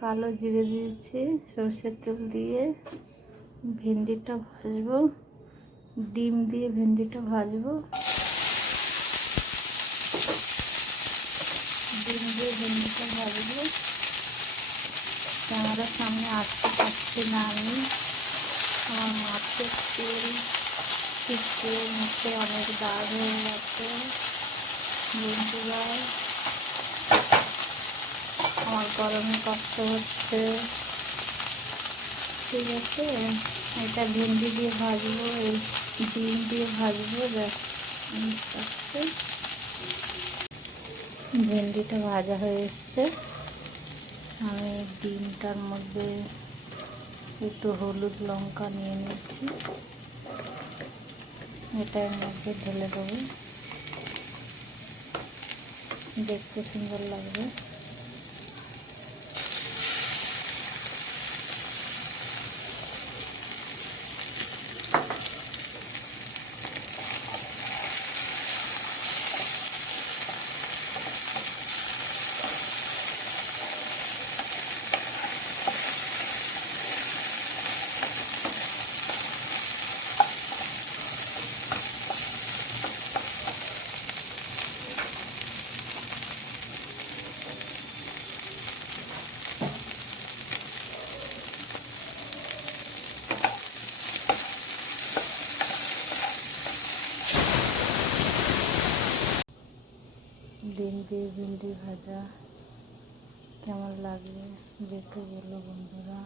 কালো জিরে দিয়েছি, সরষের তেল দিয়ে ভেন্ডিটা ভাজবো। ডিম দিয়ে ভেন্ডিটা ভাজবো। ডিম দিয়ে ভেন্ডিটা ভাজবো। ক্যামেরার সামনে আসতে পারছি না আমি। আমার মাছের তেল ছিটকে মুখে অনেক দাগ হয়ে গেছে। বন্ধুরা, আমার গরমে কষ্ট হচ্ছে। ঠিক আছে, এটা ভেন্ডি দিয়ে ভাজবো, এই ডিম দিয়ে ভাজবো। ভেন্ডিটা ভাজা হয়ে এসছে। আমি ডিমটার মধ্যে একটু হলুদ লঙ্কা নিয়ে নিচ্ছি, এটার মধ্যে ঢেলে দেবো, দেখতে সুন্দর লাগবে। ডিম দিয়ে ভেন্ডি ভাজা কেমন লাগবে দেখে বলো বন্ধুরা।